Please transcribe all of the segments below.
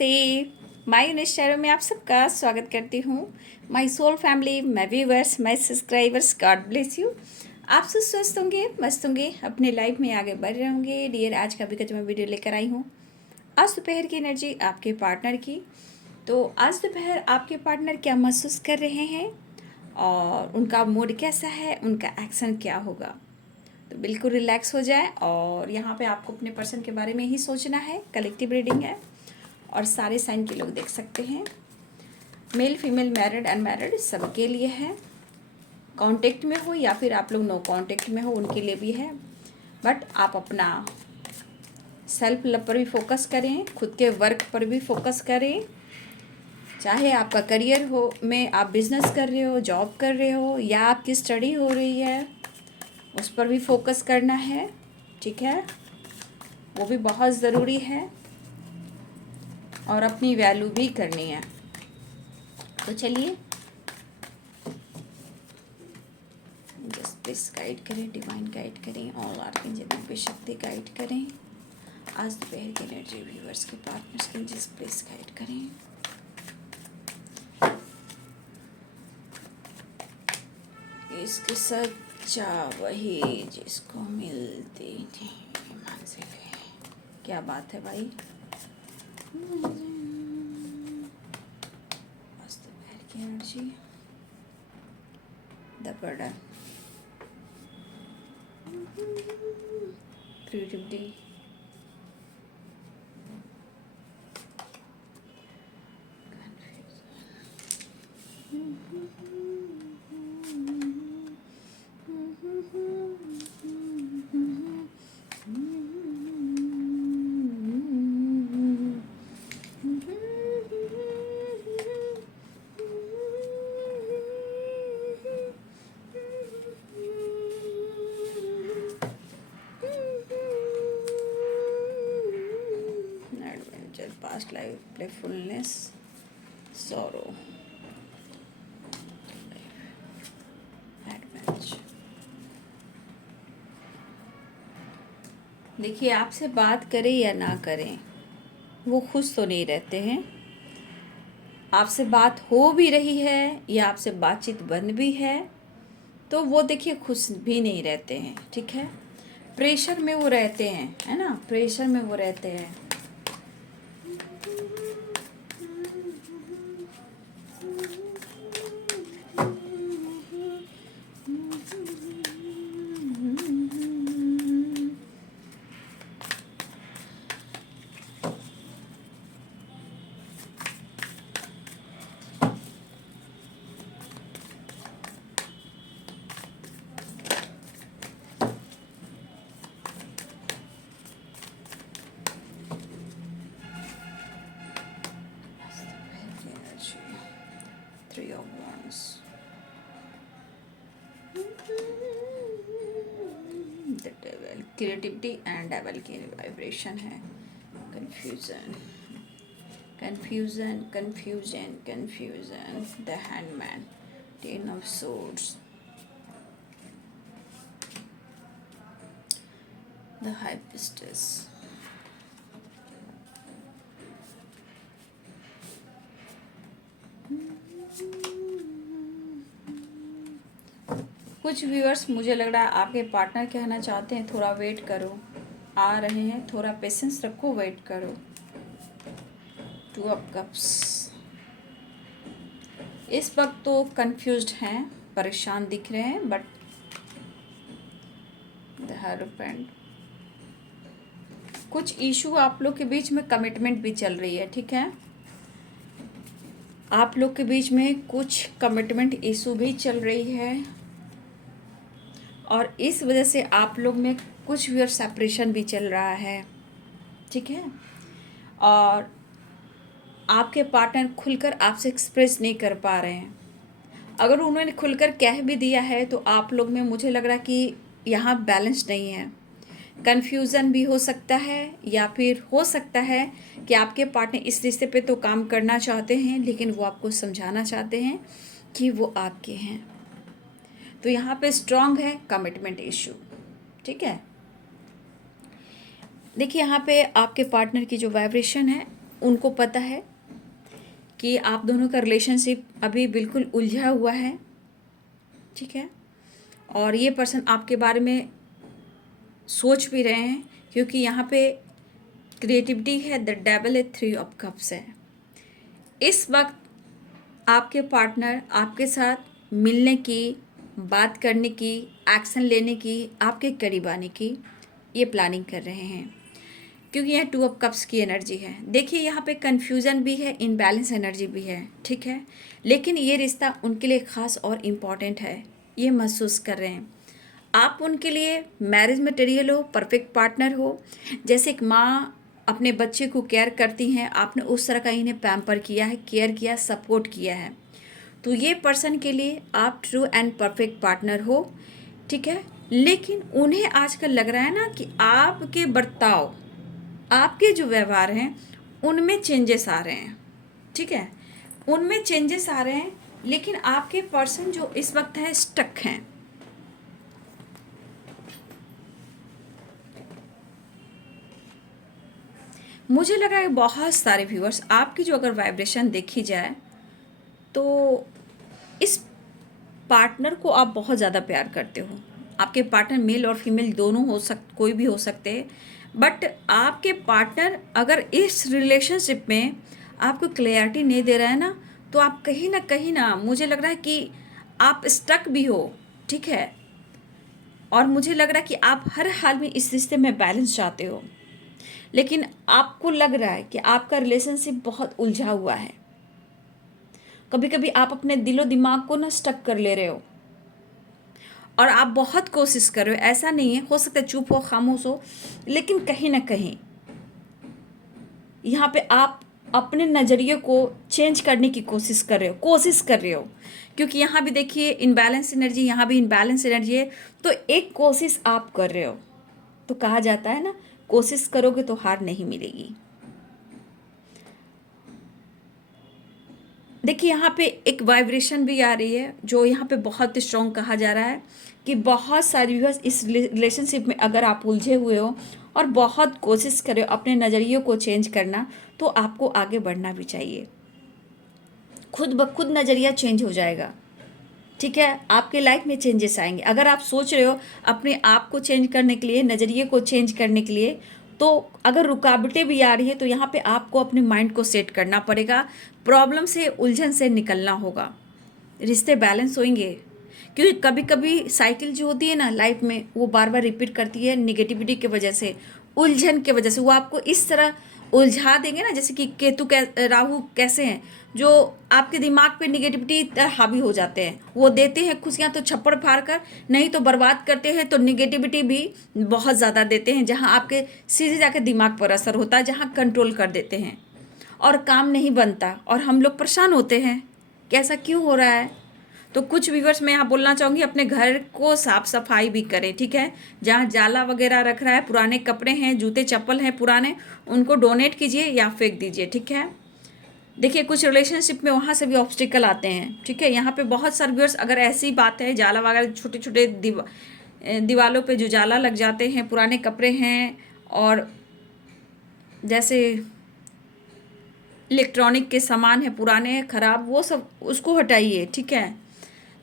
नमस्ते। माय निश्चरों में आप सबका स्वागत करती हूँ। My soul family, my viewers, my subscribers, God bless you. आप सब स्वस्थ होंगे, मस्त होंगे, अपने लाइफ में आगे बढ़ रहे होंगे। डियर, आज का भी जो मैं वीडियो लेकर आई हूँ, आज दोपहर की एनर्जी आपके पार्टनर की। तो आज दोपहर आपके पार्टनर क्या महसूस कर रहे हैं और उनका मूड कैसा है, उनका एक्शन क्या होगा। तो बिल्कुल रिलैक्स हो जाए। और यहाँ पे आपको अपने पर्सन के बारे में ही सोचना है। कलेक्टिव रीडिंग है और सारे साइन के लोग देख सकते हैं। मेल, फीमेल, मैरिड, अनमैरिड सबके लिए है। कांटेक्ट में हो या फिर आप लोग नो कांटेक्ट में हो, उनके लिए भी है। बट आप अपना सेल्फ लव पर भी फोकस करें, खुद के वर्क पर भी फोकस करें। चाहे आपका करियर हो में आप बिजनेस कर रहे हो, जॉब कर रहे हो, या आपकी स्टडी हो रही है, उस पर भी फोकस करना है। ठीक है, वो भी बहुत ज़रूरी है। और अपनी वैल्यू भी करनी है। तो चलिए, जस्ट प्लीज गाइड करें, डिवाइन गाइड करें, और आर्कएंजल पे शक्ति गाइड करें। आज दोपहर की एनर्जी व्यूअर्स के पार्टनर्स के जस्ट प्लीज गाइड करें। इसकी सच्चा वही जिसको मिलती थी मंजिलें। क्या बात है भाई। आज दोपहर की energy, the burden, creativity, adventure, past life, playfulness, sorrow, adventure। देखिए, आपसे बात करें या ना करें, वो खुश तो नहीं रहते हैं। आपसे बात हो भी रही है या आपसे बातचीत बंद भी है, तो वो देखिए खुश भी नहीं रहते हैं। ठीक है, प्रेशर में वो रहते हैं, है ना, प्रेशर में वो रहते हैं। Three of Wands, the Devil, creativity and devil की वाइब्रेशन है। Confusion, confusion, confusion, confusion, the handman, ten of swords, the high priestess. कुछ व्यूअर्स, मुझे लग रहा है आपके पार्टनर कहना चाहते हैं थोड़ा वेट करो, आ रहे हैं, थोड़ा पेशेंस रखो, वेट करो। टू ऑफ कप्स, इस वक्त तो कंफ्यूज्ड हैं, परेशान दिख रहे हैं, बट द हेरोपेंट, कुछ इशू आप लोग के बीच में, कमिटमेंट भी चल रही है। ठीक है, आप लोग के बीच में कुछ कमिटमेंट इशू भी चल रही है, और इस वजह से आप लोग में कुछ भी सेपरेशन भी चल रहा है। ठीक है, और आपके पार्टनर खुलकर आपसे एक्सप्रेस नहीं कर पा रहे हैं। अगर उन्होंने खुलकर कह भी दिया है तो आप लोग में मुझे लग रहा कि यहाँ बैलेंस नहीं है। कन्फ्यूज़न भी हो सकता है, या फिर हो सकता है कि आपके पार्टनर इस रिश्ते पे तो काम करना चाहते हैं, लेकिन वो आपको समझाना चाहते हैं कि वो आपके हैं। तो यहाँ पे स्ट्रांग है कमिटमेंट इशू। ठीक है, देखिए यहाँ पे आपके पार्टनर की जो वाइब्रेशन है, उनको पता है कि आप दोनों का रिलेशनशिप अभी बिल्कुल उलझा हुआ है, ठीक है। और ये पर्सन आपके बारे में सोच भी रहे हैं, क्योंकि यहाँ पे क्रिएटिविटी है, द डेविल है, 3 ऑफ कप्स है। इस वक्त आपके पार्टनर आपके साथ मिलने की, बात करने की, एक्शन लेने की, आपके करीब आने की ये प्लानिंग कर रहे हैं, क्योंकि यह 2 ऑफ कप्स की एनर्जी है। देखिए यहाँ पे कन्फ्यूज़न भी है, इनबैलेंस एनर्जी भी है, ठीक है। लेकिन ये रिश्ता उनके लिए ख़ास और इम्पॉर्टेंट है, ये महसूस कर रहे हैं। आप उनके लिए मैरिज मटेरियल हो, परफेक्ट पार्टनर हो। जैसे एक माँ अपने बच्चे को केयर करती हैं, आपने उस तरह का इन्हें पैम्पर किया है, केयर किया, सपोर्ट किया है। तो ये पर्सन के लिए आप ट्रू एंड परफेक्ट पार्टनर हो, ठीक है। लेकिन उन्हें आजकल लग रहा है ना कि आपके बर्ताव, आपके जो व्यवहार हैं उनमें चेंजेस आ रहे हैं, ठीक है, उनमें चेंजेस आ रहे हैं। लेकिन आपके पर्सन जो इस वक्त है स्टक हैं। मुझे लगा है बहुत सारे व्यूअर्स, आपकी जो अगर वाइब्रेशन देखी जाए तो इस पार्टनर को आप बहुत ज़्यादा प्यार करते हो। आपके पार्टनर मेल और फीमेल दोनों कोई भी हो सकते हैं। बट आपके पार्टनर अगर इस रिलेशनशिप में आपको क्लैरिटी नहीं दे रहा है ना, तो आप कहीं ना मुझे लग रहा है कि आप स्टक भी हो, ठीक है। और मुझे लग रहा है कि आप हर हाल में इस रिश्ते में बैलेंस चाहते हो, लेकिन आपको लग रहा है कि आपका रिलेशनशिप बहुत उलझा हुआ है। कभी कभी आप अपने दिलो दिमाग को ना स्टक कर ले रहे हो और आप बहुत कोशिश कर रहे हो। ऐसा नहीं है, हो सकता है चुप हो, खामोश हो, लेकिन कहीं ना कहीं यहाँ पे आप अपने नज़रिए को चेंज करने की कोशिश कर रहे हो। क्योंकि यहाँ भी देखिए इनबैलेंस एनर्जी, यहाँ भी इनबैलेंस एनर्जी है। तो एक कोशिश आप कर रहे हो। तो कहा जाता है ना, कोशिश करोगे तो हार नहीं मिलेगी। देखिए यहाँ पे एक वाइब्रेशन भी आ रही है, जो यहाँ पे बहुत स्ट्रॉन्ग कहा जा रहा है कि बहुत सारी व्यूअर्स इस रिलेशनशिप में अगर आप उलझे हुए हो और बहुत कोशिश कर रहे हो अपने नज़रियों को चेंज करना, तो आपको आगे बढ़ना भी चाहिए। खुद ब खुद नज़रिया चेंज हो जाएगा, ठीक है। आपके लाइफ में चेंजेस आएंगे। अगर आप सोच रहे हो अपने आप को चेंज करने के लिए, नज़रिए को चेंज करने के लिए, तो अगर रुकावटें भी आ रही है तो यहाँ पे आपको अपने माइंड को सेट करना पड़ेगा। प्रॉब्लम से, उलझन से निकलना होगा। रिश्ते बैलेंस होंगे, क्योंकि कभी कभी साइकिल जो होती है ना लाइफ में, वो बार बार रिपीट करती है नेगेटिविटी की वजह से, उलझन की वजह से। वो आपको इस तरह उलझा देंगे ना, जैसे कि राहु कैसे हैं, जो आपके दिमाग पे निगेटिविटी हावी हो जाते हैं। वो देते हैं खुशियाँ तो छप्पड़ फाड़ कर, नहीं तो बर्बाद करते हैं, तो निगेटिविटी भी बहुत ज़्यादा देते हैं, जहाँ आपके सीधे जाकर दिमाग पर असर होता है, जहाँ कंट्रोल कर देते हैं और काम नहीं बनता और हम लोग परेशान होते हैं कि ऐसा क्यों हो रहा है। तो कुछ व्यूअर्स मैं यहाँ बोलना चाहूँगी, अपने घर को साफ सफाई भी करें, ठीक है। जहाँ जाला वगैरह रख रहा है, पुराने कपड़े हैं, जूते चप्पल हैं पुराने, उनको डोनेट कीजिए या फेंक दीजिए, ठीक है। देखिए कुछ रिलेशनशिप में वहाँ से भी ऑब्स्टिकल आते हैं, ठीक है। यहाँ पे बहुत सारे व्यूअर्स, अगर ऐसी बात है, जाला वगैरह छोटे छोटे दीवालों पे जो जाला लग जाते हैं, पुराने कपड़े हैं, और जैसे इलेक्ट्रॉनिक के सामान है पुराने ख़राब, वो सब उसको हटाइए, ठीक है।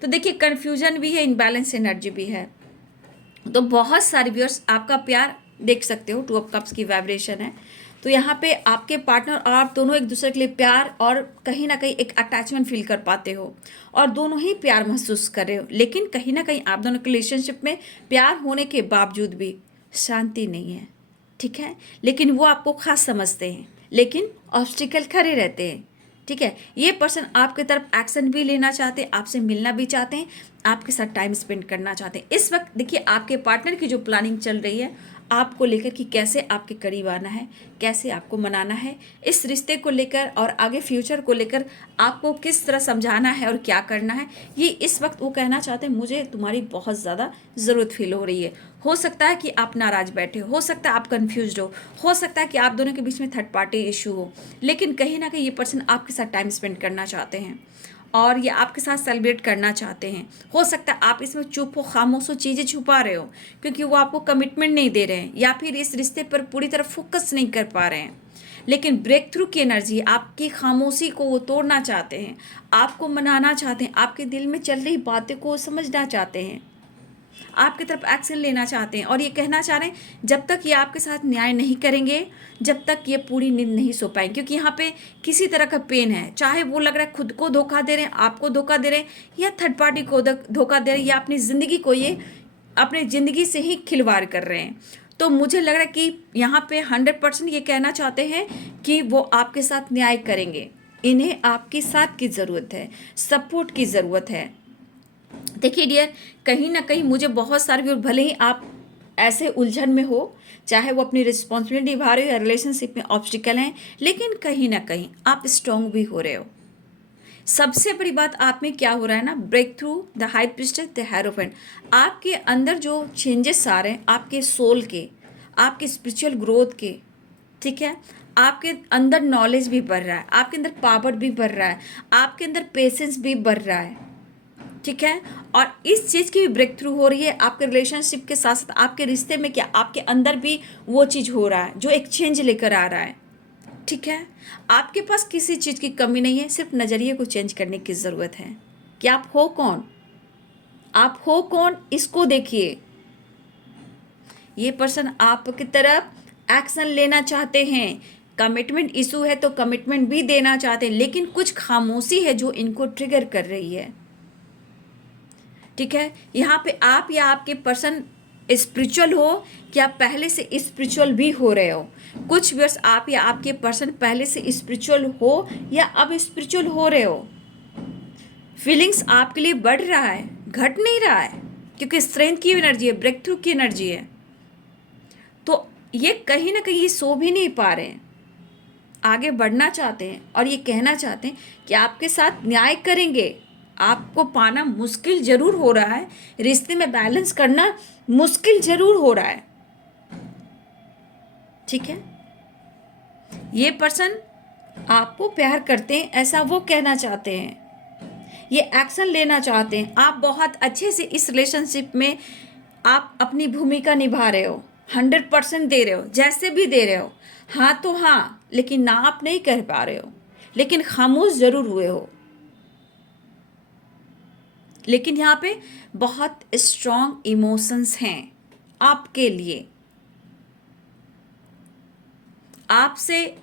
तो देखिए कन्फ्यूजन भी है, इनबैलेंस एनर्जी भी है। तो बहुत सारे व्यूअर्स आपका प्यार देख सकते हो, 2 ऑफ कप्स की वाइब्रेशन है। तो यहाँ पे आपके पार्टनर और आप दोनों एक दूसरे के लिए प्यार और कहीं ना कहीं एक अटैचमेंट फील कर पाते हो, और दोनों ही प्यार महसूस कर रहे हो। लेकिन कहीं ना कहीं आप दोनों के रिलेशनशिप में प्यार होने के बावजूद भी शांति नहीं है, ठीक है। लेकिन वो आपको खास समझते हैं, लेकिन ऑब्स्टिकल खड़े रहते हैं, ठीक है। ये पर्सन आपके तरफ एक्शन भी लेना चाहते हैं, आपसे मिलना भी चाहते हैं, आपके साथ टाइम स्पेंड करना चाहते हैं। इस वक्त देखिए आपके पार्टनर की जो प्लानिंग चल रही है आपको लेकर कि कैसे आपके करीब आना है, कैसे आपको मनाना है, इस रिश्ते को लेकर और आगे फ्यूचर को लेकर आपको किस तरह समझाना है और क्या करना है, ये इस वक्त वो कहना चाहते हैं। मुझे तुम्हारी बहुत ज़्यादा ज़रूरत फील हो रही है। हो सकता है कि आप नाराज़ बैठे हो सकता है आप कन्फ्यूज हो सकता है कि आप दोनों के बीच में थर्ड पार्टी इशू हो, लेकिन कहीं ना कहीं ये पर्सन आपके साथ टाइम स्पेंड करना चाहते हैं और ये आपके साथ सेलिब्रेट करना चाहते हैं। हो सकता है आप इसमें चुप हो, खामोश हो, चीज़ें छुपा रहे हो क्योंकि वो आपको कमिटमेंट नहीं दे रहे हैं, या फिर इस रिश्ते पर पूरी तरह फोकस नहीं कर पा रहे हैं। लेकिन ब्रेक थ्रू की एनर्जी, आपकी खामोशी को वो तोड़ना चाहते हैं, आपको मनाना चाहते हैं, आपके दिल में चल रही बातें को समझना चाहते हैं, आपकी तरफ एक्शन लेना चाहते हैं और ये कहना चाह रहे हैं जब तक ये आपके साथ न्याय नहीं करेंगे, जब तक ये पूरी नींद नहीं सो पाएंगे, क्योंकि यहाँ पे किसी तरह का पेन है, चाहे वो लग रहा है खुद को धोखा दे रहे हैं, आपको धोखा दे रहे हैं, या थर्ड पार्टी को धोखा दे रहे हैं, या अपनी ज़िंदगी को ये अपनी ज़िंदगी से ही खिलवाड़ कर रहे हैं। तो मुझे लग रहा है कि यहाँ पे 100% ये कहना चाहते हैं कि वो आपके साथ न्याय करेंगे, इन्हें आपकी साथ की ज़रूरत है, सपोर्ट की ज़रूरत है। देखिए डियर, कहीं ना कहीं मुझे बहुत सारे, और भले ही आप ऐसे उलझन में हो, चाहे वो अपनी रिस्पॉन्सिबिलिटी निभा रहे हो या रिलेशनशिप में ऑब्स्टिकल हैं, लेकिन कहीं ना कहीं आप स्ट्रॉन्ग भी हो रहे हो। सबसे बड़ी बात आप में क्या हो रहा है ना, break through the high priestess the hierophant, आपके अंदर जो चेंजेस आ रहे हैं, आपके सोल के, आपके स्पिरिचुअल ग्रोथ के, ठीक है, आपके अंदर नॉलेज भी बढ़ रहा है, आपके अंदर पावर भी बढ़ रहा है, आपके अंदर पेशेंस भी बढ़ रहा है, ठीक है। और इस चीज़ की भी ब्रेक थ्रू हो रही है आपके रिलेशनशिप के साथ साथ आपके रिश्ते में, क्या आपके अंदर भी वो चीज़ हो रहा है जो एक चेंज लेकर आ रहा है, ठीक है। आपके पास किसी चीज़ की कमी नहीं है, सिर्फ नज़रिए को चेंज करने की ज़रूरत है कि आप हो कौन, आप हो कौन, इसको देखिए। ये पर्सन आपकी तरफ एक्शन लेना चाहते हैं, कमिटमेंट इशू है तो कमिटमेंट भी देना चाहते हैं, लेकिन कुछ खामोशी है जो इनको ट्रिगर कर रही है, ठीक है। यहाँ पे आप या आपके पर्सन स्पिरिचुअल हो, क्या पहले से स्पिरिचुअल भी हो रहे हो, कुछ वर्ष आप या आपके पर्सन पहले से स्पिरिचुअल हो या अब स्पिरिचुअल हो रहे हो। फीलिंग्स आपके लिए बढ़ रहा है, घट नहीं रहा है, क्योंकि स्ट्रेंथ की एनर्जी है, ब्रेक थ्रू की एनर्जी है। तो ये कहीं ना कहीं सो भी नहीं पा रहे हैं, आगे बढ़ना चाहते हैं और ये कहना चाहते हैं कि आपके साथ न्याय करेंगे। आपको पाना मुश्किल जरूर हो रहा है, रिश्ते में बैलेंस करना मुश्किल जरूर हो रहा है, ठीक है। ये पर्सन आपको प्यार करते हैं, ऐसा वो कहना चाहते हैं, ये एक्शन लेना चाहते हैं। आप बहुत अच्छे से इस रिलेशनशिप में आप अपनी भूमिका निभा रहे हो, 100% दे रहे हो, जैसे भी दे रहे हो, हाँ तो हाँ, लेकिन ना आप नहीं कह पा रहे हो, लेकिन खामोश जरूर हुए हो। लेकिन यहाँ पे बहुत स्ट्रॉन्ग इमोशंस हैं आपके लिए, आपसे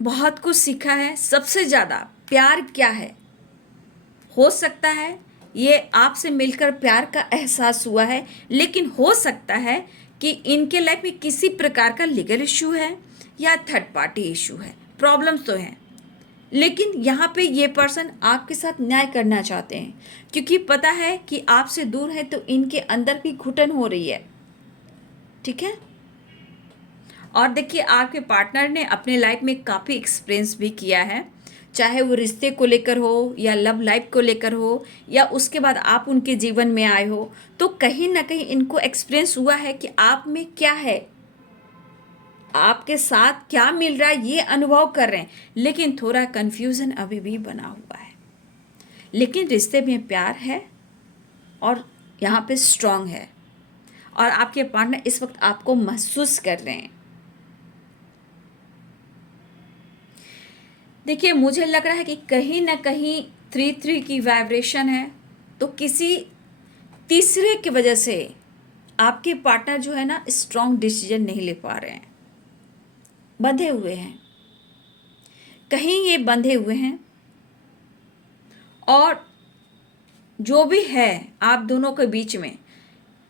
बहुत कुछ सीखा है। सबसे ज़्यादा प्यार क्या है, हो सकता है ये आपसे मिलकर प्यार का एहसास हुआ है, लेकिन हो सकता है कि इनके लाइफ में किसी प्रकार का लीगल इशू है या थर्ड पार्टी इशू है, प्रॉब्लम्स तो हैं, लेकिन यहाँ पे ये पर्सन आपके साथ न्याय करना चाहते हैं, क्योंकि पता है कि आपसे दूर है तो इनके अंदर भी घुटन हो रही है, ठीक है। और देखिए, आपके पार्टनर ने अपने लाइफ में काफ़ी एक्सपीरियंस भी किया है, चाहे वो रिश्ते को लेकर हो या लव लाइफ को लेकर हो या उसके बाद आप उनके जीवन में आए हो, तो कहीं ना कहीं इनको एक्सपीरियंस हुआ है कि आप में क्या है, आपके साथ क्या मिल रहा है, ये अनुभव कर रहे हैं, लेकिन थोड़ा कन्फ्यूज़न अभी भी बना हुआ है। लेकिन रिश्ते में प्यार है और यहाँ पे स्ट्रांग है, और आपके पार्टनर इस वक्त आपको महसूस कर रहे हैं। देखिए, मुझे लग रहा है कि कहीं ना कहीं 3-3 की वाइब्रेशन है, तो किसी तीसरे की वजह से आपके पार्टनर जो है ना स्ट्रांग डिसीजन नहीं ले पा रहे हैं, बंधे हुए हैं, कहीं ये बंधे हुए हैं, और जो भी है आप दोनों के बीच में,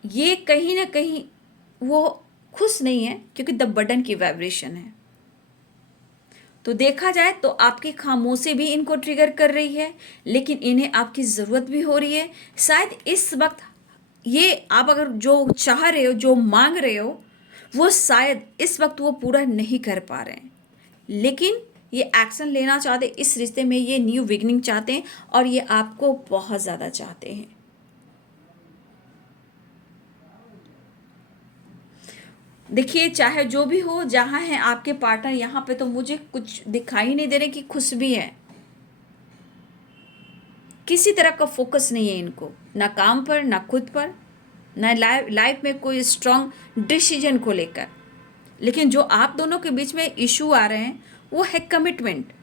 ये कहीं ना कहीं वो खुश नहीं है, क्योंकि द बर्डन की वाइब्रेशन है। तो देखा जाए तो आपकी खामोशी भी इनको ट्रिगर कर रही है, लेकिन इन्हें आपकी ज़रूरत भी हो रही है। शायद इस वक्त ये आप अगर जो चाह रहे हो, जो मांग रहे हो, वो शायद इस वक्त वो पूरा नहीं कर पा रहे हैं, लेकिन ये एक्शन लेना चाहते, इस रिश्ते में ये न्यू बिगनिंग चाहते हैं, और ये आपको बहुत ज़्यादा चाहते हैं। देखिए, चाहे जो भी हो, जहाँ है आपके पार्टनर, यहाँ पे तो मुझे कुछ दिखाई नहीं दे रहे कि खुश भी है, किसी तरह का फोकस नहीं है इनको, ना काम पर, ना खुद पर, ना लाइफ में कोई स्ट्रांग डिसीजन को लेकर। लेकिन जो आप दोनों के बीच में इशू आ रहे हैं वो है कमिटमेंट,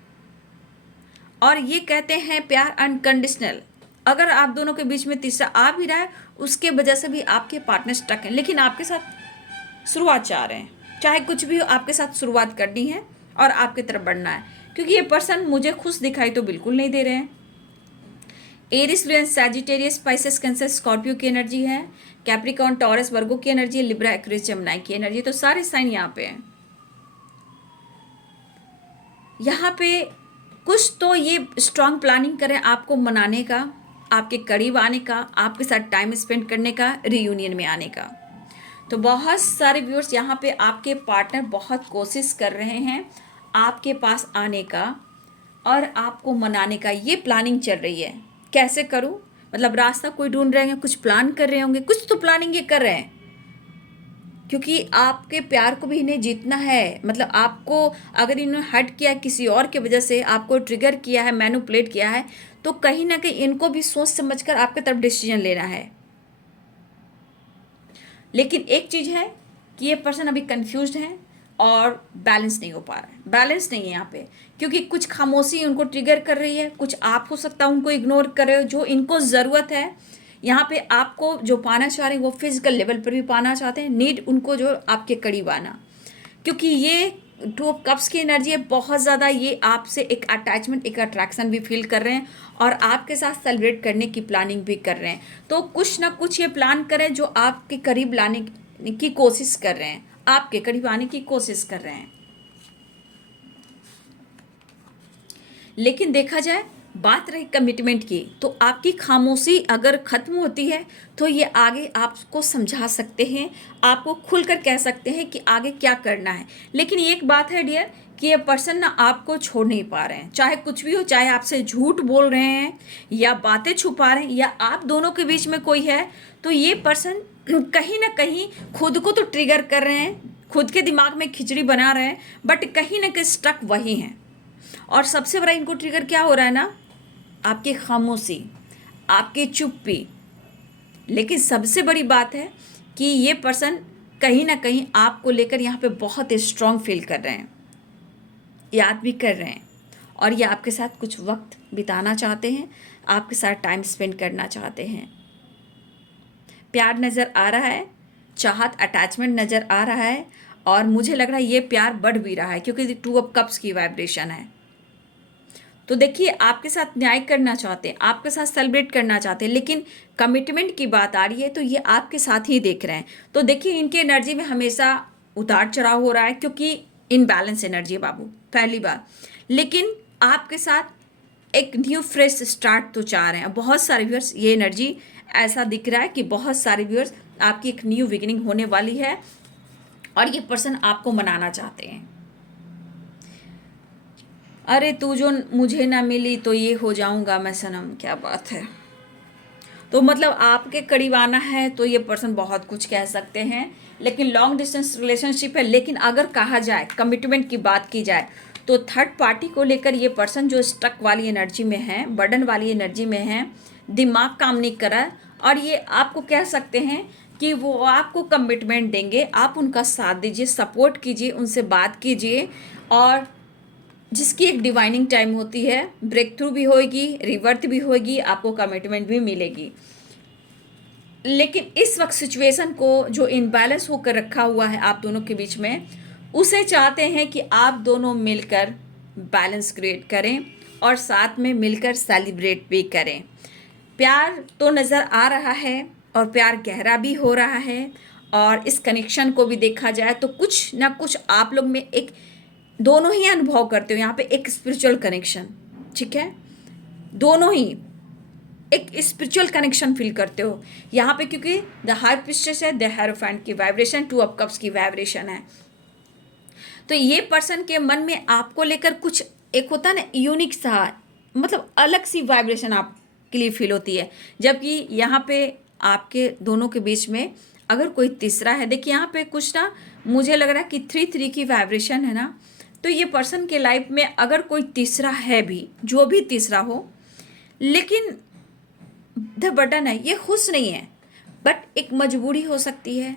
और ये कहते हैं प्यार अनकंडीशनल। अगर आप दोनों के बीच में तीसरा आ भी रहा है, उसके वजह से भी आपके पार्टनर स्टक हैं, लेकिन आपके साथ शुरुआत चाह रहे हैं। चाहे कुछ भी हो, आपके साथ शुरुआत करनी है और आपकी तरफ बढ़ना है, क्योंकि ये पर्सन मुझे खुश दिखाई तो बिल्कुल नहीं दे रहे हैं। Aries, Leo, Sagittarius, Pisces, Cancer, Scorpio की एनर्जी है। कैप्रिकॉर्न, टॉरस, वर्गो की एनर्जी है। लिब्रा, एक्वेरियस, जेमिनी की एनर्जी। तो सारे साइन यहाँ पे हैं। यहाँ पे कुछ तो ये स्ट्रांग प्लानिंग करें आपको मनाने का, आपके करीब आने का, आपके साथ टाइम स्पेंड करने का, रियूनियन में आने का। तो बहुत सारे व्यूअर्स यहाँ पे आपके पार्टनर बहुत कोशिश कर रहे हैं आपके पास आने का और आपको मनाने का। ये प्लानिंग चल रही है। कैसे करूं, मतलब रास्ता कोई ढूंढ रहे हैं, कुछ प्लान कर रहे होंगे, कुछ तो प्लानिंग ये कर रहे हैं, क्योंकि आपके प्यार को भी इन्हें जीतना है। मतलब आपको अगर इन्होंने हर्ट किया किसी और की वजह से, आपको ट्रिगर किया है, मैनिपुलेट किया है, तो कहीं ना कहीं इनको भी सोच समझकर आपके तरफ डिसीजन लेना है। लेकिन एक चीज़ है कि ये पर्सन अभी कंफ्यूज्ड है और बैलेंस नहीं हो पा रहा है। बैलेंस नहीं है यहाँ पे, क्योंकि कुछ खामोशी उनको ट्रिगर कर रही है, कुछ आप हो सकता है उनको इग्नोर कर रहे हो। जो इनको ज़रूरत है यहाँ पे, आपको जो पाना चाह रहे हैं वो फिजिकल लेवल पर भी पाना चाहते हैं। नीड उनको जो आपके करीब आना, क्योंकि ये टू ऑफ कप्स की एनर्जी है बहुत ज़्यादा। ये आपसे एक अटैचमेंट, एक अट्रैक्शन भी फील कर रहे हैं और आपके साथ सेलिब्रेट करने की प्लानिंग भी कर रहे हैं। तो कुछ ना कुछ ये प्लान करें जो आपके करीब लाने की कोशिश कर रहे हैं, आपके करीब आने की कोशिश कर रहे हैं। लेकिन देखा जाए, बात रही कमिटमेंट की, तो आपकी खामोशी अगर ख़त्म होती है तो ये आगे आपको समझा सकते हैं, आपको खुलकर कह सकते हैं कि आगे क्या करना है। लेकिन एक बात है डियर, कि ये पर्सन ना आपको छोड़ नहीं पा रहे हैं। चाहे कुछ भी हो, चाहे आपसे झूठ बोल रहे हैं या बातें छुपा रहे हैं या आप दोनों के बीच में कोई है, तो ये पर्सन कहीं ना कहीं खुद को तो ट्रिगर कर रहे हैं, खुद के दिमाग में खिचड़ी बना रहे हैं, बट कहीं ना कहीं स्टक वही हैं। और सबसे बड़ा इनको ट्रिगर क्या हो रहा है ना, आपकी खामोशी, आपकी चुप्पी। लेकिन सबसे बड़ी बात है कि ये पर्सन कहीं ना कहीं आपको लेकर यहाँ पे बहुत स्ट्रांग फील कर रहे हैं, याद भी कर रहे हैं, और ये आपके साथ कुछ वक्त बिताना चाहते हैं, आपके साथ टाइम स्पेंड करना चाहते हैं। प्यार नज़र आ रहा है, चाहत, अटैचमेंट नज़र आ रहा है, और मुझे लग रहा है ये प्यार बढ़ भी रहा है, क्योंकि 2 ऑफ कप्स की वाइब्रेशन है। तो देखिए, आपके साथ न्याय करना चाहते हैं, आपके साथ सेलिब्रेट करना चाहते हैं, लेकिन कमिटमेंट की बात आ रही है तो ये आपके साथ ही देख रहे हैं। तो देखिए, इनके एनर्जी में हमेशा उतार चढ़ाव हो रहा है, क्योंकि इनबैलेंस एनर्जी है बाबू, पहली बार। लेकिन आपके साथ एक न्यू फ्रेश स्टार्ट तो चाह रहे हैं। बहुत सारे व्यूअर्स, ये एनर्जी ऐसा दिख रहा है कि बहुत सारे व्यूअर्स आपकी एक न्यू बिगिनिंग होने वाली है और ये पर्सन आपको मनाना चाहते हैं। अरे तू जो मुझे ना मिली तो ये हो जाऊंगा मैं सनम, क्या बात है। तो मतलब आपके करीब आना है तो ये पर्सन बहुत कुछ कह सकते हैं, लेकिन लॉन्ग डिस्टेंस रिलेशनशिप है। लेकिन अगर कहा जाए, कमिटमेंट की बात की जाए, तो थर्ड पार्टी को लेकर ये पर्सन जो स्टक वाली एनर्जी में है, बर्डन वाली एनर्जी में है, दिमाग काम नहीं कर रहा है, और ये आपको कह सकते हैं कि वो आपको कमिटमेंट देंगे, आप उनका साथ दीजिए, सपोर्ट कीजिए, उनसे बात कीजिए, और जिसकी एक डिवाइनिंग टाइम होती है, ब्रेक थ्रू भी होगी, रिवर्थ भी होगी, आपको कमिटमेंट भी मिलेगी। लेकिन इस वक्त सिचुएशन को जो इनबैलेंस होकर रखा हुआ है आप दोनों के बीच में, उसे चाहते हैं कि आप दोनों मिलकर बैलेंस क्रिएट करें और साथ में मिलकर सेलिब्रेट भी करें। प्यार तो नज़र आ रहा है और प्यार गहरा भी हो रहा है, और इस कनेक्शन को भी देखा जाए तो कुछ ना कुछ आप लोग में एक दोनों ही अनुभव करते हो यहाँ पे, एक स्पिरिचुअल कनेक्शन, ठीक है, दोनों ही एक स्पिरिचुअल कनेक्शन फील करते हो यहाँ पे, क्योंकि द हाई प्रिस्टेस है, द हेरोफेंट की वाइब्रेशन, 2 ऑफ कप्स की वाइब्रेशन है। तो ये पर्सन के मन में आपको लेकर कुछ एक होता है ना, यूनिक सा, मतलब अलग सी वाइब्रेशन आपके लिए फील होती है। जबकि यहाँ पे आपके दोनों के बीच में अगर कोई तीसरा है, देखिए यहाँ पे कुछ ना, मुझे लग रहा है कि 3-3 की वाइब्रेशन है ना, तो ये पर्सन के लाइफ में अगर कोई तीसरा है भी, जो भी तीसरा हो, लेकिन द बटन है, ये खुश नहीं है, बट एक मजबूरी हो सकती है,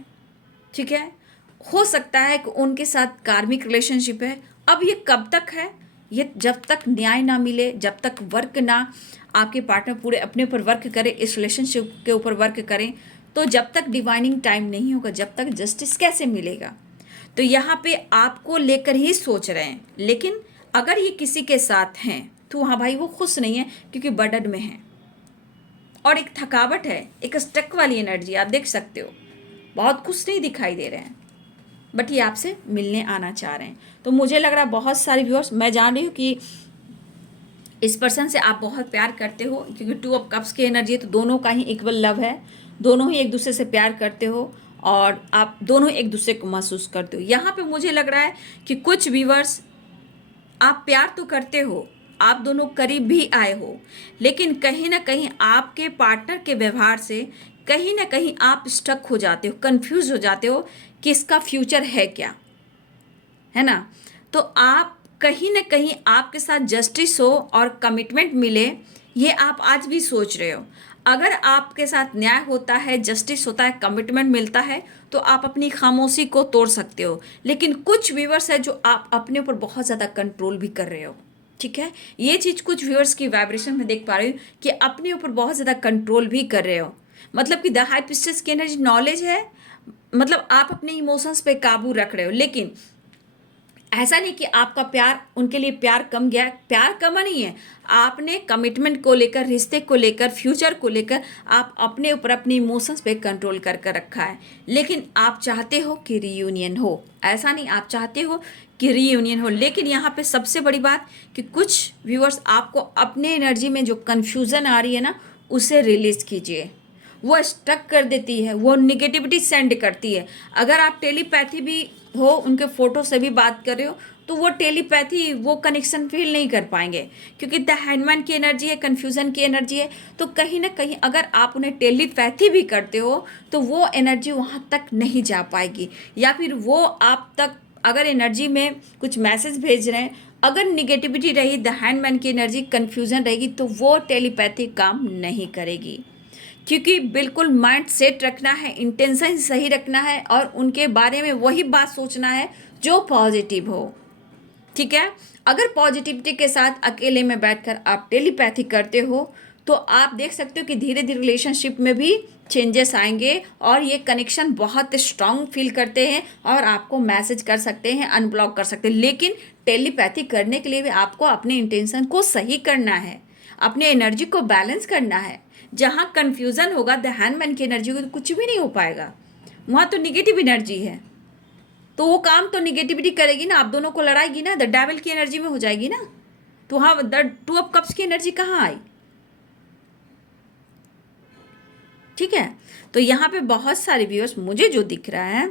ठीक है, हो सकता है कि उनके साथ कार्मिक रिलेशनशिप है। अब ये कब तक है? ये जब तक न्याय ना मिले, जब तक वर्क ना, आपके पार्टनर पूरे अपने ऊपर वर्क करे, इस रिलेशनशिप के ऊपर वर्क करें, तो जब तक डिवाइनिंग टाइम नहीं होगा, जब तक जस्टिस कैसे मिलेगा? तो यहाँ पे आपको लेकर ही सोच रहे हैं। लेकिन अगर ये किसी के साथ हैं तो हाँ भाई, वो खुश नहीं है क्योंकि बर्डन में है और एक थकावट है, एक स्टक वाली एनर्जी आप देख सकते हो। बहुत खुश नहीं दिखाई दे रहे हैं, बट ये आपसे मिलने आना चाह रहे हैं। तो मुझे लग रहा है बहुत सारे व्यूअर्स, मैं जान रही हूँ कि इस पर्सन से आप बहुत प्यार करते हो, क्योंकि 2 ऑफ कप्स की एनर्जी है, तो दोनों का ही इक्वल लव है, दोनों ही एक दूसरे से प्यार करते हो और आप दोनों एक दूसरे को महसूस करते हो। यहाँ पे मुझे लग रहा है कि कुछ व्यूअर्स, आप प्यार तो करते हो, आप दोनों करीब भी आए हो, लेकिन कहीं ना कहीं आपके पार्टनर के व्यवहार से कहीं ना कहीं आप स्टक हो जाते हो, कंफ्यूज हो जाते हो कि इसका फ्यूचर है क्या, है ना? तो आप कहीं ना कहीं आपके साथ जस्टिस हो और कमिटमेंट मिले, ये आप आज भी सोच रहे हो। अगर आपके साथ न्याय होता है, जस्टिस होता है, कमिटमेंट मिलता है, तो आप अपनी खामोशी को तोड़ सकते हो। लेकिन कुछ व्यूअर्स है जो आप अपने ऊपर बहुत ज़्यादा कंट्रोल भी कर रहे हो, ठीक है? ये चीज़ कुछ व्यूअर्स की वाइब्रेशन में देख पा रही हूँ कि अपने ऊपर बहुत ज़्यादा कंट्रोल भी कर रहे हो। मतलब कि द हाई प्रिस्टेस की एनर्जी नॉलेज है, मतलब आप अपने इमोशंस पे काबू रख रहे हो। लेकिन ऐसा नहीं कि आपका प्यार, उनके लिए प्यार कम गया, प्यार कम नहीं है। आपने कमिटमेंट को लेकर, रिश्ते को लेकर, फ्यूचर को लेकर आप अपने ऊपर अपने इमोशंस पे कंट्रोल कर कर रखा है। लेकिन आप चाहते हो कि रीयूनियन हो, ऐसा नहीं, आप चाहते हो कि रीयूनियन हो। लेकिन यहाँ पे सबसे बड़ी बात कि कुछ व्यूअर्स, आपको अपने एनर्जी में जो कन्फ्यूज़न आ रही है ना, उसे रिलीज़ कीजिए। वो स्टक कर देती है, वो निगेटिविटी सेंड करती है। अगर आप टेलीपैथी भी हो, उनके फोटो से भी बात कर रहे हो, तो वो टेलीपैथी, वो कनेक्शन फील नहीं कर पाएंगे, क्योंकि द हैंडमैन की एनर्जी है, कन्फ्यूज़न की एनर्जी है। तो कहीं ना कहीं अगर आप उन्हें टेलीपैथी भी करते हो तो वो एनर्जी वहाँ तक नहीं जा पाएगी, या फिर वो आप तक अगर एनर्जी में कुछ मैसेज भेज रहे हैं, अगर निगेटिविटी रही, द हैंडमैन की एनर्जी, कन्फ्यूज़न रहेगी, तो वो टेलीपैथी काम नहीं करेगी। क्योंकि बिल्कुल माइंड सेट रखना है, इंटेंशन सही रखना है और उनके बारे में वही बात सोचना है जो पॉजिटिव हो, ठीक है? अगर पॉजिटिविटी के साथ अकेले में बैठकर आप टेलीपैथी करते हो, तो आप देख सकते हो कि धीरे धीरे रिलेशनशिप में भी चेंजेस आएंगे और ये कनेक्शन बहुत स्ट्रांग फील करते हैं और आपको मैसेज कर सकते हैं, अनब्लॉक कर सकते हैं। लेकिन टेलीपैथी करने के लिए भी आपको अपने इंटेंशन को सही करना है, अपने एनर्जी को बैलेंस करना है। जहाँ कन्फ्यूज़न होगा, द हैंडमैन की एनर्जी को, तो कुछ भी नहीं हो पाएगा, वहाँ तो निगेटिव एनर्जी है, तो वो काम तो निगेटिविटी करेगी ना, आप दोनों को लड़ाएगी ना, द डेविल की एनर्जी में हो जाएगी ना। तो हाँ, द 2 ऑफ कप्स की एनर्जी कहाँ आई? ठीक है? तो यहाँ पे बहुत सारे व्यूअर्स, मुझे जो दिख रहा है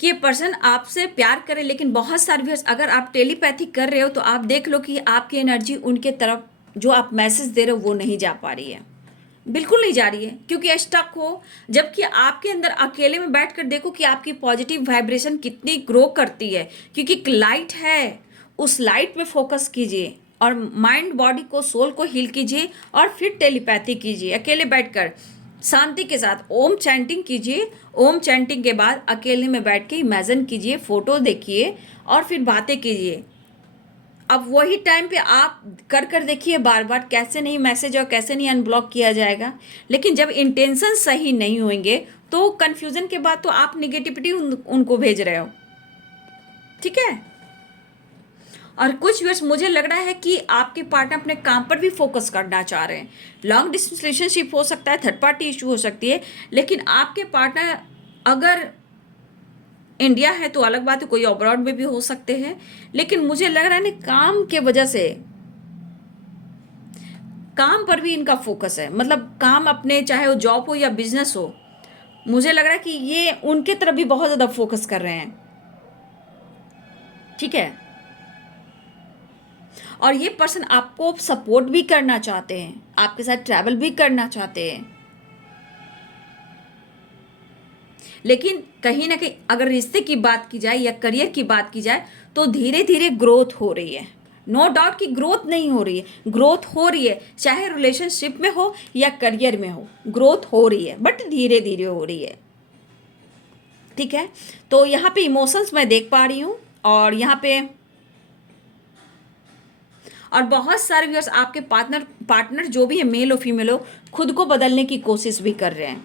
कि ये पर्सन आपसे प्यार करे, लेकिन बहुत सारे व्यूअर्स, अगर आप टेलीपैथी कर रहे हो तो आप देख लो कि आपकी एनर्जी उनके तरफ जो आप मैसेज दे रहे हो वो नहीं जा पा रही है, बिल्कुल नहीं जा रही है, क्योंकि स्टक हो। जबकि आपके अंदर अकेले में बैठकर देखो कि आपकी पॉजिटिव वाइब्रेशन कितनी ग्रो करती है, क्योंकि एक लाइट है, उस लाइट पे फोकस कीजिए और माइंड, बॉडी को, सोल को हील कीजिए और फिर टेलीपैथी कीजिए अकेले बैठकर शांति के साथ। ओम चैंटिंग कीजिए, ओम चैंटिंग के बाद अकेले में बैठ के इमेजिन कीजिए, फोटो देखिए और फिर बातें कीजिए। अब वही टाइम पे आप कर कर देखिए बार बार, कैसे नहीं मैसेज और कैसे नहीं अनब्लॉक किया जाएगा। लेकिन जब इंटेंशन सही नहीं होंगे तो कन्फ्यूज़न के बाद तो आप निगेटिविटी उनको भेज रहे हो, ठीक है? और कुछ व्यूअर्स, मुझे लग रहा है कि आपके पार्टनर अपने काम पर भी फोकस करना चाह रहे हैं। लॉन्ग डिस्टेंस रिलेशनशिप हो सकता है, थर्ड पार्टी इशू हो सकती है, लेकिन आपके पार्टनर अगर इंडिया है तो अलग बात है, कोई अब्रॉड में भी हो सकते हैं। लेकिन मुझे लग रहा है ना, काम के वजह से, काम पर भी इनका फोकस है, मतलब काम अपने, चाहे वो जॉब हो या बिजनेस हो, मुझे लग रहा है कि ये उनके तरफ भी बहुत ज़्यादा फोकस कर रहे हैं, ठीक है? और ये पर्सन आपको सपोर्ट भी करना चाहते हैं, आपके साथ ट्रैवल भी करना चाहते हैं। लेकिन कहीं ना कहीं अगर रिश्ते की बात की जाए या करियर की बात की जाए तो धीरे धीरे ग्रोथ हो रही है। नो डाउट कि ग्रोथ नहीं हो रही है, ग्रोथ हो रही है, चाहे रिलेशनशिप में हो या करियर में हो, ग्रोथ हो रही है, बट धीरे धीरे हो रही है। ठीक है। तो यहाँ पे इमोशंस मैं देख पा रही हूँ, और यहाँ पे और बहुत सारे व्यूअर्स आपके पार्टनर जो भी है, मेल हो फीमेल हो, खुद को बदलने की कोशिश भी कर रहे हैं।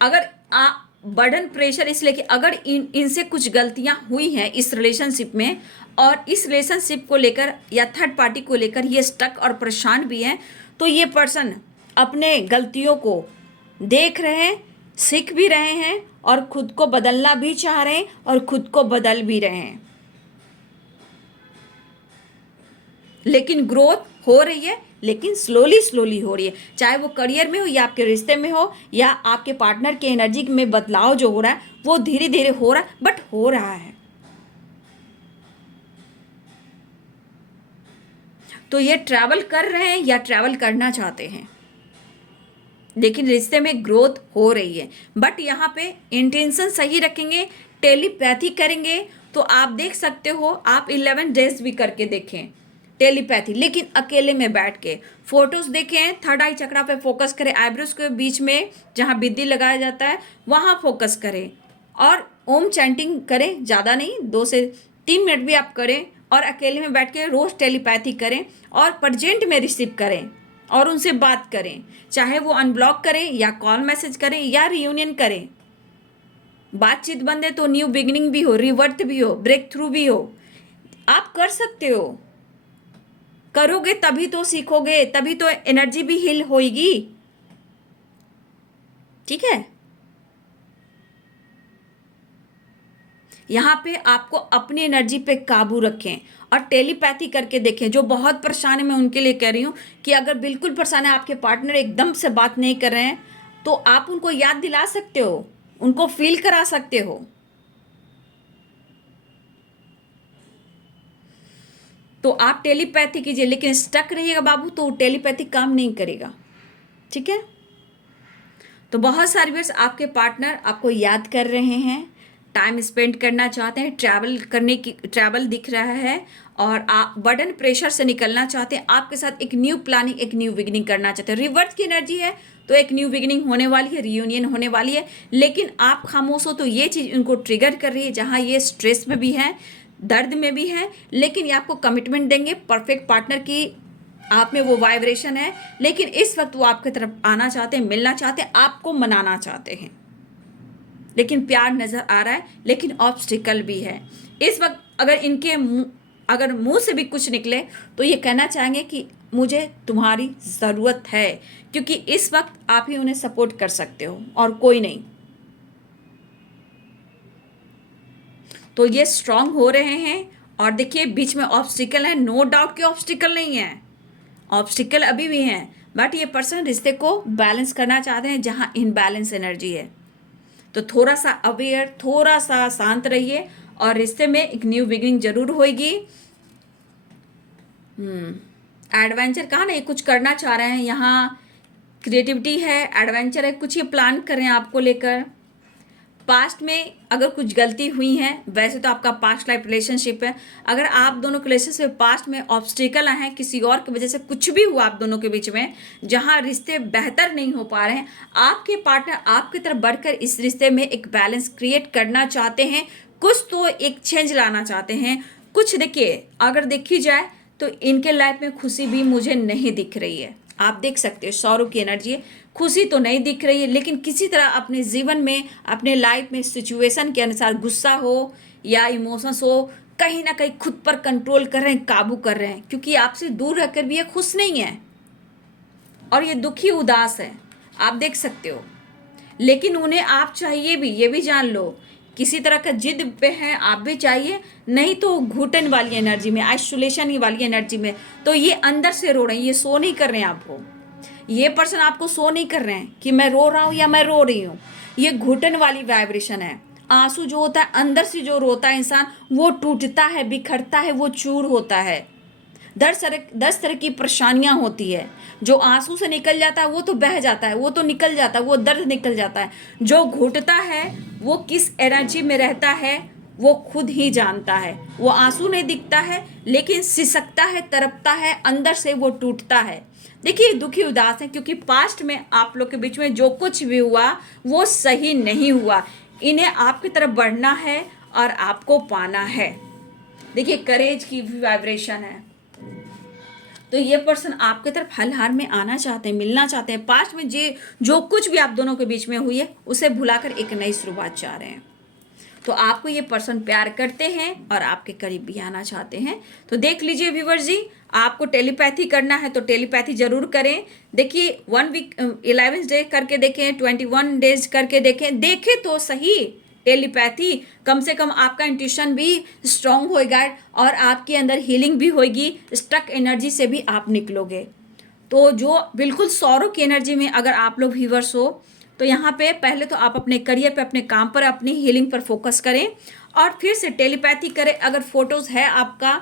अगर बर्डन प्रेशर इसलिए कि अगर इनसे कुछ गलतियां हुई हैं इस रिलेशनशिप में, और इस रिलेशनशिप को लेकर या थर्ड पार्टी को लेकर ये स्टक और परेशान भी हैं, तो ये पर्सन अपने गलतियों को देख रहे हैं, सीख भी रहे हैं, और खुद को बदलना भी चाह रहे हैं, और खुद को बदल भी रहे हैं। लेकिन ग्रोथ हो रही है, लेकिन स्लोली हो रही है। चाहे वो करियर में हो, या आपके रिश्ते में हो, या आपके पार्टनर के एनर्जी में बदलाव जो हो रहा है वो धीरे धीरे हो रहा है, बट हो रहा है। तो ये ट्रैवल कर रहे हैं या ट्रैवल करना चाहते हैं, लेकिन रिश्ते में ग्रोथ हो रही है। बट यहाँ पे इंटेंशन सही रखेंगे, टेलीपैथी करेंगे, तो आप देख सकते हो, आप 11 डेज भी करके देखें टेलीपैथी, लेकिन अकेले में बैठ के फोटोज देखें, थर्ड आई चक्रा पे फोकस करें, आईब्रोज के बीच में जहाँ बिंदी लगाया जाता है वहाँ फोकस करें, और ओम चैंटिंग करें, ज़्यादा नहीं, 2 से 3 मिनट भी आप करें, और अकेले में बैठ के रोज़ टेलीपैथी करें, और प्रेजेंट में रिसीव करें, और उनसे बात करें, चाहे वो अनब्लॉक करें या कॉल मैसेज करें या रियूनियन करें। बातचीत बंद है तो न्यू बिगिनिंग भी हो, रिवर्ट भी हो, ब्रेक थ्रू भी हो, आप कर सकते हो। करोगे तभी तो सीखोगे, तभी तो एनर्जी भी हील होगी, ठीक है। यहाँ पे आपको अपनी एनर्जी पे काबू रखें, और टेलीपैथी करके देखें। जो बहुत परेशान है, मैं उनके लिए कह रही हूँ कि अगर बिल्कुल परेशान है, आपके पार्टनर एकदम से बात नहीं कर रहे हैं, तो आप उनको याद दिला सकते हो, उनको फील करा सकते हो। तो आप टेलीपैथी कीजिए, लेकिन स्टक रहिएगा बाबू, तो टेलीपैथी काम नहीं करेगा, ठीक है। तो बहुत सारे व्यूअर्स आपके पार्टनर आपको याद कर रहे हैं, टाइम स्पेंड करना चाहते हैं, ट्रैवल दिख रहा है, और आप बर्डन प्रेशर से निकलना चाहते हैं, आपके साथ एक न्यू प्लानिंग, एक न्यू बिगिनिंग करना चाहते हैं। रिवर्स की एनर्जी है, तो एक न्यू बिगिनिंग होने वाली है, रियूनियन होने वाली है, लेकिन आप खामोश हो तो ये चीज़ उनको ट्रिगर कर रही है, जहाँ ये स्ट्रेस में भी है, दर्द में भी है, लेकिन ये आपको कमिटमेंट देंगे। परफेक्ट पार्टनर की आप में वो वाइब्रेशन है, लेकिन इस वक्त वो आपकी तरफ आना चाहते हैं, मिलना चाहते हैं, आपको मनाना चाहते हैं, लेकिन प्यार नज़र आ रहा है, लेकिन ऑब्स्टिकल भी है इस वक्त। अगर मुंह से भी कुछ निकले तो ये कहना चाहेंगे कि मुझे तुम्हारी ज़रूरत है, क्योंकि इस वक्त आप ही उन्हें सपोर्ट कर सकते हो और कोई नहीं। तो ये स्ट्रांग हो रहे हैं, और देखिए बीच में ऑब्स्टिकल है, नो डाउट कि ऑब्स्टिकल नहीं है, ऑब्स्टिकल अभी भी हैं, बट ये पर्सन रिश्ते को बैलेंस करना चाहते हैं जहाँ इनबैलेंस एनर्जी है। तो थोड़ा सा अवेयर, थोड़ा सा शांत रहिए, और रिश्ते में एक न्यू बिगिनिंग जरूर होगी। एडवेंचर कहा ना, ये कुछ करना चाह रहे हैं, यहाँ क्रिएटिविटी है, एडवेंचर है, कुछ ये प्लान कर रहे हैं आपको लेकर। पास्ट में अगर कुछ गलती हुई है, वैसे तो आपका पास्ट लाइफ रिलेशनशिप है, अगर आप दोनों के रिलेशनशिप पास्ट में ऑब्स्टिकल आए हैं, किसी और की वजह से कुछ भी हुआ आप दोनों के बीच में, जहां रिश्ते बेहतर नहीं हो पा रहे हैं, आपके पार्टनर आपकी तरफ बढ़कर इस रिश्ते में एक बैलेंस क्रिएट करना चाहते हैं, कुछ तो एक चेंज लाना चाहते हैं। कुछ देखिए, अगर देखी जाए तो इनके लाइफ में खुशी भी मुझे नहीं दिख रही है। आप देख सकते हो सौरव की एनर्जी है, खुशी तो नहीं दिख रही है, लेकिन किसी तरह अपने जीवन में, अपने लाइफ में सिचुएशन के अनुसार गुस्सा हो या इमोशंस हो, कहीं ना कहीं खुद पर कंट्रोल कर रहे हैं, काबू कर रहे हैं, क्योंकि आपसे दूर रहकर भी ये खुश नहीं है, और ये दुखी उदास है, आप देख सकते हो। लेकिन उन्हें आप चाहिए भी, ये भी जान लो, किसी तरह का जिद पे हैं, आप भी चाहिए, नहीं तो घुटन वाली एनर्जी में, आइसोलेशन वाली एनर्जी में, तो ये अंदर से रो रहे हैं, ये शो नहीं कर रहे हैं आपको, ये पर्सन आपको शो नहीं कर रहे हैं कि मैं रो रहा हूँ या मैं रो रही हूँ। ये घुटन वाली वाइब्रेशन है। आंसू जो होता है, अंदर से जो रोता है इंसान, वो टूटता है, बिखरता है, वो चूर होता है। 10 तरह की परेशानियां होती है। जो आंसू से निकल जाता है वो तो बह जाता है, वो तो निकल जाता है, वो दर्द निकल जाता है। जो घुटता है वो किस एनर्जी में रहता है वो खुद ही जानता है। वो आंसू नहीं दिखता है, लेकिन सिसकता है, तड़पता है, अंदर से वो टूटता है। देखिए दुखी उदास हैं क्योंकि पास्ट में आप लोग के बीच में जो कुछ भी हुआ वो सही नहीं हुआ। इन्हें आपकी तरफ बढ़ना है और आपको पाना है। देखिए करेज की भी वाइब्रेशन है, तो ये पर्सन आपके तरफ हाल में आना चाहते हैं, मिलना चाहते हैं। पास्ट में जो कुछ भी आप दोनों के बीच में हुई है उसे भुलाकर एक नई शुरुआत चाह रहे हैं। तो आपको ये पर्सन प्यार करते हैं और आपके करीब भी आना चाहते हैं। तो देख लीजिए व्यूअर्स जी, आपको टेलीपैथी करना है तो टेलीपैथी जरूर करें। देखिए 1 वीक 11 डे करके देखें, 21 डेज करके देखें तो सही। टेलीपैथी कम से कम आपका इंट्यूशन भी स्ट्रांग होएगा और आपके अंदर हीलिंग भी होगी। स्टक एनर्जी से भी आप निकलोगे। तो जो बिल्कुल सौरों की एनर्जी में अगर आप लोग व्यूअर्स हो तो यहाँ पे पहले तो आप अपने करियर पे, अपने काम पर, अपनी हीलिंग पर फोकस करें और फिर से टेलीपैथी करें। अगर फोटोज है आपका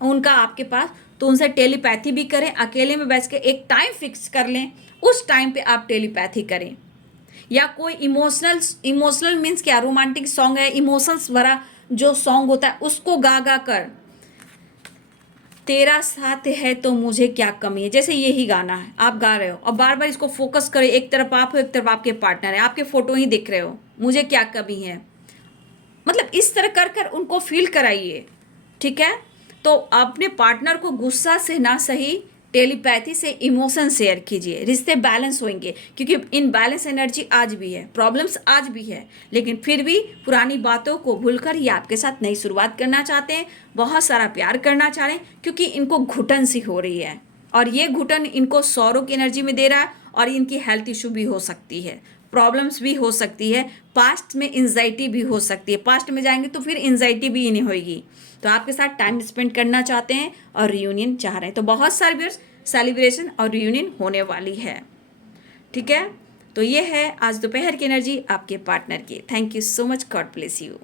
उनका आपके पास तो उनसे टेलीपैथी भी करें। अकेले में बैठ के एक टाइम फिक्स कर लें, उस टाइम पे आप टेलीपैथी करें। या कोई इमोशनल मीन्स क्या, रोमांटिक सॉन्ग है, इमोशंस भरा जो सॉन्ग होता है उसको गा गा कर, तेरा साथ है तो मुझे क्या कमी है, जैसे यही गाना है आप गा रहे हो और बार बार इसको फोकस करो। एक तरफ आप हो, एक तरफ आपके पार्टनर है, आपके फोटो ही दिख रहे हो, मुझे क्या कमी है, मतलब इस तरह कर कर उनको फील कराइए। ठीक है, तो अपने पार्टनर को गुस्सा से ना सही टेलीपैथी से इमोशन शेयर कीजिए, रिश्ते बैलेंस होंगे। क्योंकि इनबैलेंस एनर्जी आज भी है, प्रॉब्लम्स आज भी है, लेकिन फिर भी पुरानी बातों को भूलकर ये आपके साथ नई शुरुआत करना चाहते हैं, बहुत सारा प्यार करना चाह रहे हैं। क्योंकि इनको घुटन सी हो रही है और ये घुटन इनको सौरों की एनर्जी में दे रहा है और इनकी हेल्थ इशू भी हो सकती है, प्रॉब्लम्स भी हो सकती है, पास्ट में एंजाइटी भी हो सकती है। पास्ट में जाएंगे तो फिर एंजाइटी भी इन्हें होगी। तो आपके साथ टाइम स्पेंड करना चाहते हैं और रियूनियन चाह रहे हैं। तो बहुत सारे व्यूअर्स सेलिब्रेशन और रियूनियन होने वाली है। ठीक है, तो ये है आज दोपहर की एनर्जी आपके पार्टनर की। Thank you so much, God bless you.